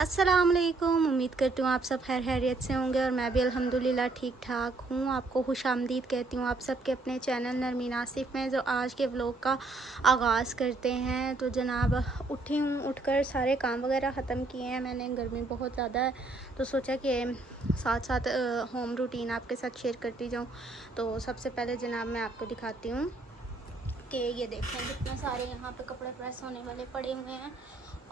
अस्सलामुअलैकुम। उम्मीद करती हूँ आप सब खैर खैरियत से होंगे और मैं भी अल्हम्दुलिल्लाह ठीक ठाक हूँ। आपको खुशामदीद कहती हूँ आप सबके अपने चैनल नरमीन आसिफ में, जो आज के व्लॉग का आगाज़ करते हैं। तो जनाब उठी हूँ, उठकर सारे काम वगैरह ख़त्म किए हैं मैंने। गर्मी बहुत ज़्यादा है तो सोचा कि साथ साथ होम रूटीन आपके साथ शेयर करती जाऊँ। तो सबसे पहले जनाब मैं आपको दिखाती हूँ कि ये देखें कितने सारे यहाँ पे कपड़े प्रेस होने वाले पड़े हुए हैं,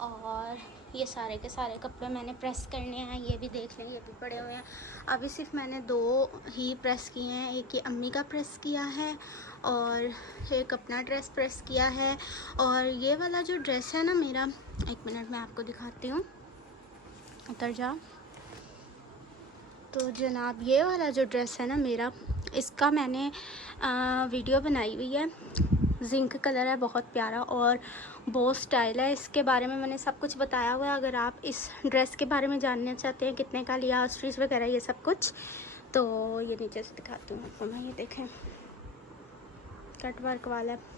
और ये सारे के सारे कपड़े मैंने प्रेस करने हैं। ये भी देख लें, ये भी पड़े हुए हैं। अभी सिर्फ मैंने 2 ही प्रेस किए हैं। एक ये अम्मी का प्रेस किया है और एक अपना ड्रेस प्रेस किया है। और ये वाला जो ड्रेस है ना मेरा, एक मिनट मैं आपको दिखाती हूँ, उतर जाओ। तो जनाब ये वाला जो ड्रेस है ना मेरा, इसका मैंने वीडियो बनाई हुई है। जिंक कलर है, बहुत प्यारा और बहुत स्टाइल है। इसके बारे में मैंने सब कुछ बताया हुआ है। अगर आप इस ड्रेस के बारे में जानना चाहते हैं, कितने का लिया, स्ट्रीच वगैरह ये सब कुछ, तो ये नीचे से दिखाती हूँ आपको मैं। ये देखें कट वर्क वाला है।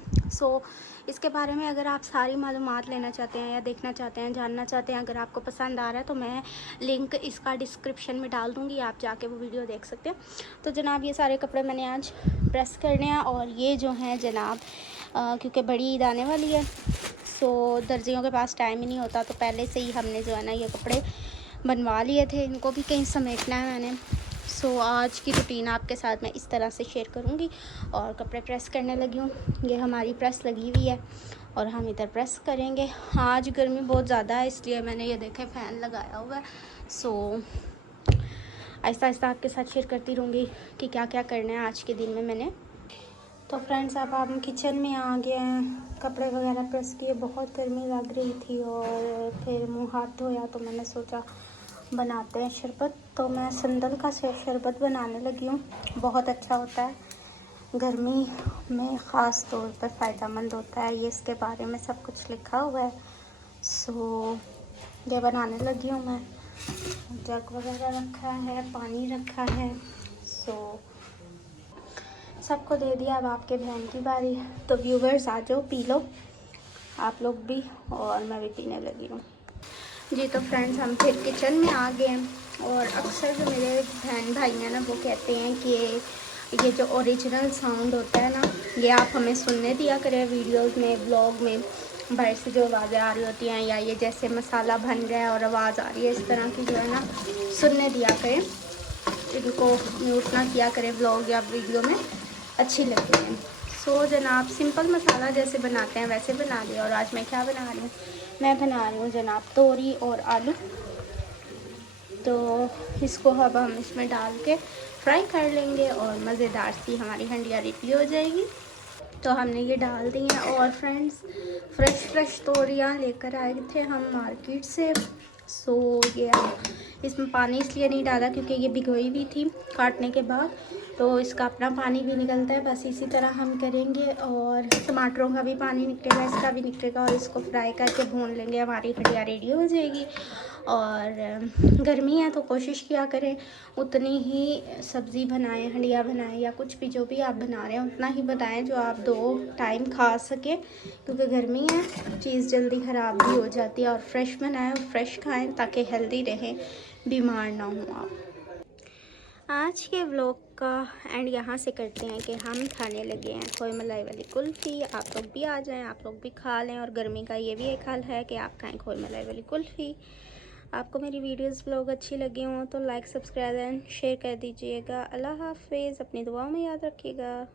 इसके बारे में अगर आप सारी मालूमात लेना चाहते हैं या देखना चाहते हैं, जानना चाहते हैं, अगर आपको पसंद आ रहा है तो मैं लिंक इसका डिस्क्रिप्शन में डाल दूँगी, आप जाके वो वीडियो देख सकते हैं। तो जनाब ये सारे कपड़े मैंने आज प्रेस करने हैं। और ये जो हैं जनाब क्योंकि बड़ी ईद आने वाली है, दर्जियों के पास टाइम ही नहीं होता, तो पहले से ही हमने जो है ना ये कपड़े बनवा लिए थे। इनको भी कहीं समेटना है मैंने। आज की रूटीन आपके साथ मैं इस तरह से शेयर करूँगी। और कपड़े प्रेस करने लगी हूँ। ये हमारी प्रेस लगी हुई है और हम इधर प्रेस करेंगे। आज गर्मी बहुत ज़्यादा है, इसलिए मैंने ये देखे फ़ैन लगाया हुआ है। आहिस्ता आहिस्ता आपके साथ शेयर करती रहूँगी कि क्या क्या करना है आज के दिन में मैंने। तो फ्रेंड्स अब हम किचन में आ गए हैं। कपड़े वगैरह प्रेस किए, बहुत गर्मी लग रही थी और फिर मुँह हाथ धोया, तो मैंने सोचा बनाते हैं शरबत। तो मैं संदल का शरबत बनाने लगी हूँ। बहुत अच्छा होता है, गर्मी में ख़ास तौर पर फ़ायदेमंद होता है। ये इसके बारे में सब कुछ लिखा हुआ है। ये बनाने लगी हूँ मैं। जग वगैरह रखा है, पानी रखा है। सबको दे दिया, अब आपके बहन की बारी। तो व्यूवर्स आ जाओ, पी लो आप लोग भी, और मैं भी पीने लगी हूँ जी। तो फ्रेंड्स हम फिर किचन में आ गए हैं। और अक्सर जो मेरे बहन भाई हैं ना, वो कहते हैं कि ये जो ओरिजिनल साउंड होता है ना, ये आप हमें सुनने दिया करें वीडियोस में, व्लॉग में। बाहर से जो आवाज़ें आ रही होती हैं, या ये जैसे मसाला बन रहा है और आवाज़ आ रही है, इस तरह की जो है ना सुनने दिया करें, इनको म्यूट ना किया करें व्लॉग या वीडियो में, अच्छी लगती है। जनाब सिंपल मसाला जैसे बनाते हैं वैसे बना लिया। और आज मैं क्या बना रही हूँ, मैं बना रही हूँ जनाब तोरी और आलू। तो इसको अब हम इसमें डाल के फ्राई कर लेंगे और मज़ेदार सी हमारी हंडिया रेडी हो जाएगी। तो हमने ये डाल दी हैं। और फ्रेंड्स फ्रेश तोरियाँ लेकर आए थे हम मार्केट से। ये इसमें पानी इसलिए नहीं डाला क्योंकि ये भिगोई हुई थी काटने के बाद, तो इसका अपना पानी भी निकलता है। बस इसी तरह हम करेंगे, और टमाटरों का भी पानी निकलेगा, इसका भी निकलेगा, और इसको फ्राई करके भून लेंगे, हमारी हंडिया रेडी हो जाएगी। और गर्मी है तो कोशिश किया करें उतनी ही सब्ज़ी बनाएं, हंडिया बनाएं, या कुछ भी जो भी आप बना रहे हैं उतना ही बनाएं जो आप 2 टाइम खा सकें, क्योंकि गर्मी है, चीज़ जल्दी ख़राब भी हो जाती है। और फ्रेश बनाएं और फ्रेश खाएं ताकि हेल्दी रहें, बीमार ना हो आप। आज के व्लॉग का एंड यहाँ से करते हैं कि हम खाने लगे हैं खोए मलाई वाली कुल्फ़ी। आप लोग भी आ जाएं, आप लोग भी खा लें। और गर्मी का ये भी एक हाल है कि आप खाएं खोए मलाई वाली कुल्फ़ी। आपको मेरी वीडियोस व्लॉग अच्छी लगी हों तो लाइक, सब्सक्राइब एंड शेयर कर दीजिएगा। अल्लाह हाफिज़, अपनी दुआओं में याद रखिएगा।